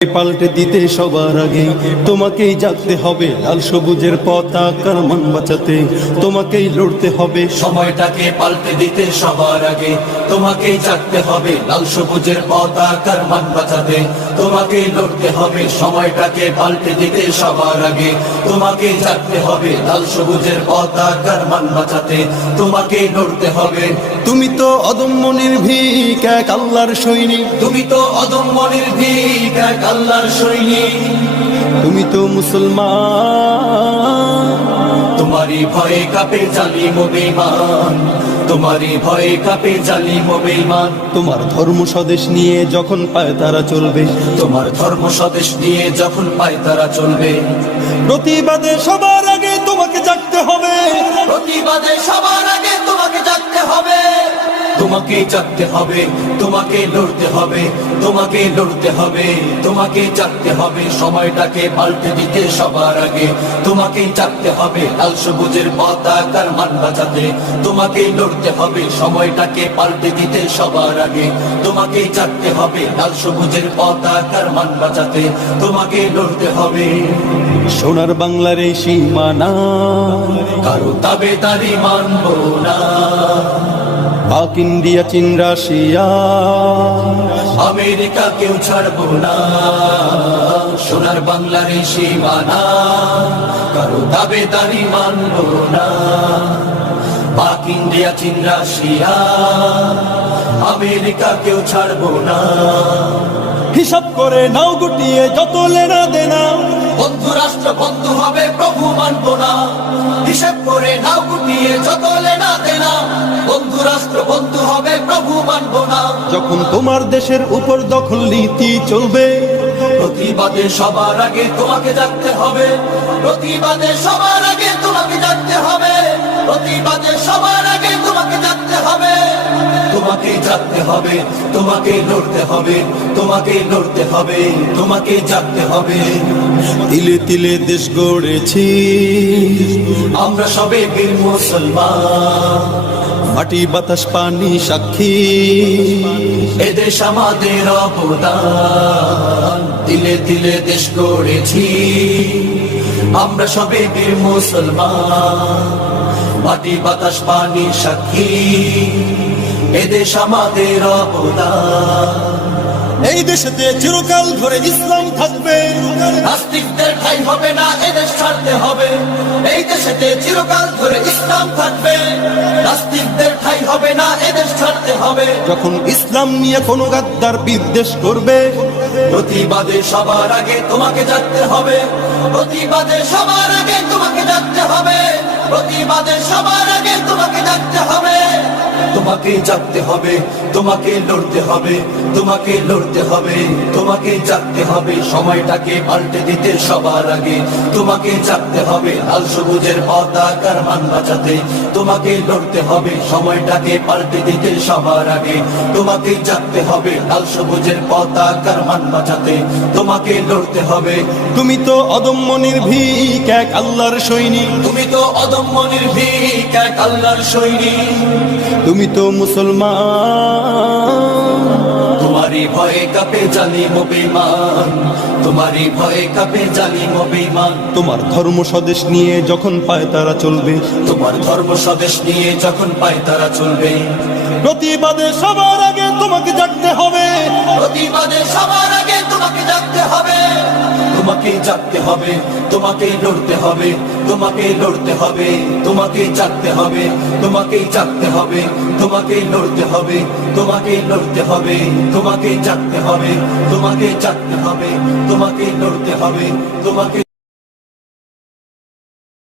পাল্টে দিতে সবার আগে, তোমাকেই জাগতে হবে লাল সবুজের পতাকার মান বাঁচাতে, তোমাকেই লড়তে হবে সময়টাকে পাল্টে দিতে সবার আগে, তোমাকেই জাগতে হবে লাল সবুজের পতাকার মান বাঁচাতে, তোমাকেই লড়তে হবে সময়টাকে পাল্টে দিতে সবার আগে, তোমাকেই জাগতে হবে লাল সবুজের পতাকার মান বাঁচাতে, তোমাকেই লড়তে হবে তুমি তো অদম্য নির্ভীক এক আল্লাহর সৈনিক। তুমি তো অদম্য নির্ভীক এক আল্লাহর সৈনিক। তুমি তো মুসলমান। তোমারই ভয়ে কাপে জালি বেমান তোমারই ভয়ে কাপে জালি বেমান তোমার ধর্ম স্বদেশ নিয়ে যখন পায় তারা চলবে। তোমার ধর্ম স্বদেশ নিয়ে যখন পায় তারা চলবে। প্রতিবাদে সবার আগে তোমাকে জাগতে হবে। প্রতিবাদে সবার আগে তোমাকে জাগতে হবে। তোমাকে জাগতে হবে তোমাকে লড়তে হবে তোমাকে লড়তে হবে তোমাকে জাগতে হবে সময়টাকে পাল্টে দিতে সবার আগে। তোমাকে জাগতে হবে লাল সবুজের পতাকার মান বাঁচাতে। তোমাকে লড়তে হবে সময়টাকে পাল্টে দিতে সবার আগে। তোমাকে জাগতে হবে লাল সবুজের পতাকার মান বাঁচাতে। তোমাকে লড়তে হবে। সোনার বাংলার এই সীমানা। কারও তাবে তারি মানবো না। পাক ইন্ডিয়া চীন রাশিয়া। আমেরিকা কেউ ছাড়বো না। সোনার বাংলার সীমানা কারও দাবে দারি মানবো না। পাক ইন্ডিয়া চীন রাশিয়া আমেরিকা কেউ ছাড়বো না। হিসাব করে নাও গুটিয়ে যত লেনা দেনা। বন্ধু রাষ্ট্র বন্ধু হবে প্রভু মানবো না। হিসাব করে নাও গুটিয়ে যত লেনা দেনা। বন্ধু হবে প্রভু মানবো না যখন তোমার দেশের উপর দখল নীতি চলবে প্রতিবাদে সবার আগে তোমাকে জানতে হবে। প্রতিবাদে সবার আগে তোমাকে জানতে হবে। প্রতিবাদে সবার আগে তোমাকে জানতে হবে। তোমাকে জানতে হবে তোমাকে লড়তে হবে তোমাকে লড়তে হবে তোমাকে জানতে হবে। তিলে তিলে দেশ গড়েছি। আমরা সবে বীর মুসলমান। মাটি, বাতাস, পানি, সাক্ষী। এদেশ আমাদের অবদান দিলে দিলে দেশ গড়েছি। আমরা সবে বীর মুসলমান, মাটি, বাতাস, পানি, সাক্ষী। এদেশ আমাদের অবদান। দেশেতে চিরকাল ধরে ইসলাম থাকবে। নাস্তিকদের ঠাই হবে না এদেশ ছাড়তে হবে। এই দেশেতে চিরকাল ধরে ইসলাম থাকবে। নাস্তিকদের ঠাই হবে না এদেশ ছাড়তে হবে। যখন ইসলাম নিয়ে কোনো গাদ্দার বিদ্বেষ করবে প্রতিবাদে সবার আগে তোমাকে জানতে হবে। প্রতিবাদে সবার আগে তোমাকে জানতে হবে। প্রতিবাদে সবার আগে তোমাকে জানতে হবে। তোমাকে জানতে হবে তোমাকে লড়তে হবে তোমাকে লড়তে হবে তোমাকে জানতে হবে সময়টাকে পাল্টে দিতে সবার আগে। তোমাকে জানতে হবে লাল সবুজের পতাকার মান বাঁচাতে তোমাকে লড়তে হবে সময়টাকে পাল্টে দিতে সবার আগে। তোমাকে জানতে হবে লাল সবুজের পতাকার মান বাঁচাতে তোমাকে লড়তে হবে। তুমি তো অদম্য নির্ভীক এক আল্লাহর সৈনিক। তুমি তো অদম্য নির্ভীক এক আল্লাহর সৈনিক। তুমি তো মুসলমান। তোমারই ভয়ে কাপে জানি বেমান তোমারই ভয়ে কাপে জানি বেমান তোমার ধর্ম স্বদেশ নিয়ে যখন পায় তারা চলবে। তোমার ধর্ম স্বদেশ নিয়ে যখন পায় তারা চলবে। প্রতিবাদে সবার আগে তোমাকে জানতে হবে। প্রতিবাদে সবার তোমাকে জানতে হবে তোমাকেই লড়তে হবে তোমাকেই লড়তে হবে তোমাকেই জানতে হবে তোমাকে জানতে হবে তোমাকে লড়তে হবে তোমাকেই লড়তে হবে তোমাকে জানতে হবে তোমাকেই জানতে হবে তোমাকে লড়তে হবে তোমাকে